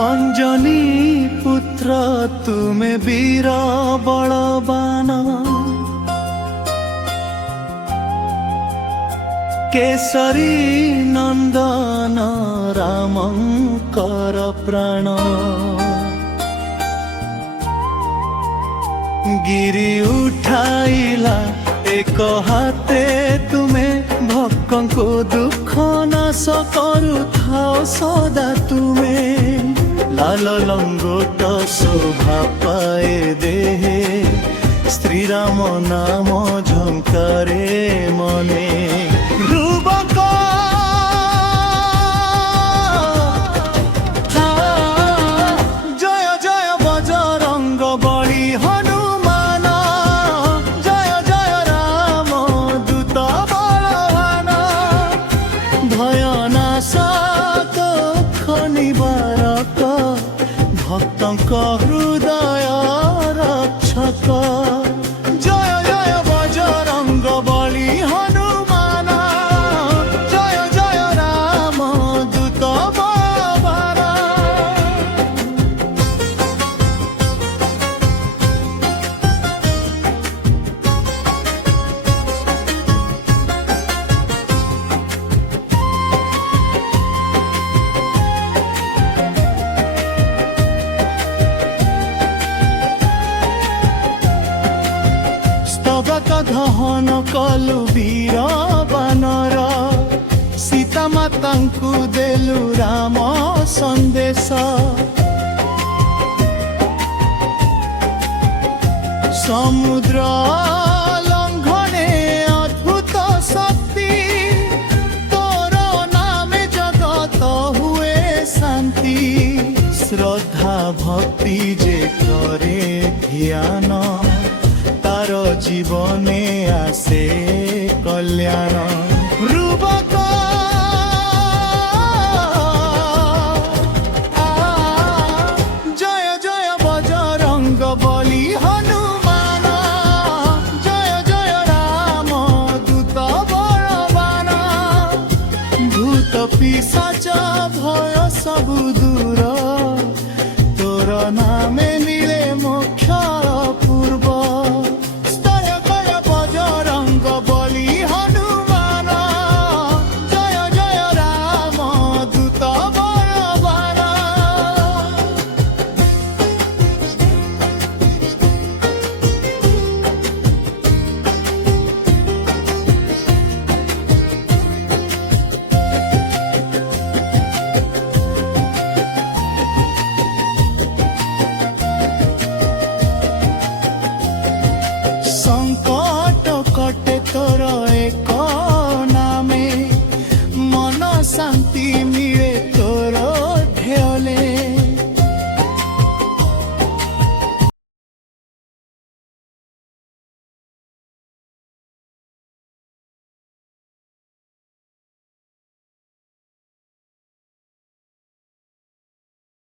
अंजनी पुत्र तुमे वीर बलवान केसरी नंदन रामंकर प्राण गिरी उठाइला एक हाते तुमे भक्तों को दुख नाश करुथाओ सदा तुमे लाल लंगोट शोभा पाए देहे श्रीराम नाम झंकारे मने ध्रुवक जय जय बजरंग बली हनुमान जय जय राम दूत बलवान भयनाशक निवारक भक्तों हृदय रक्षक जय जय बजरंग बली हनुमान जय जय राम दूत बलवान। दहन कलु वीर बानर सीता माता देलु राम संदेश समुद्र लंघने अद्भुत शक्ति तोर नामे जगत हुए शांति श्रद्धा भक्ति जे करे ध्यान तार जीवने आसे कल्याण ध्रुवक जय जय बजरंग बली हनुमान जय जय राम दूत बलवान भूत पिशाच भय सबु दूर तोर नामे मिले मोक्ष पूर्व तोर एक नामे मन शांति मिले तोर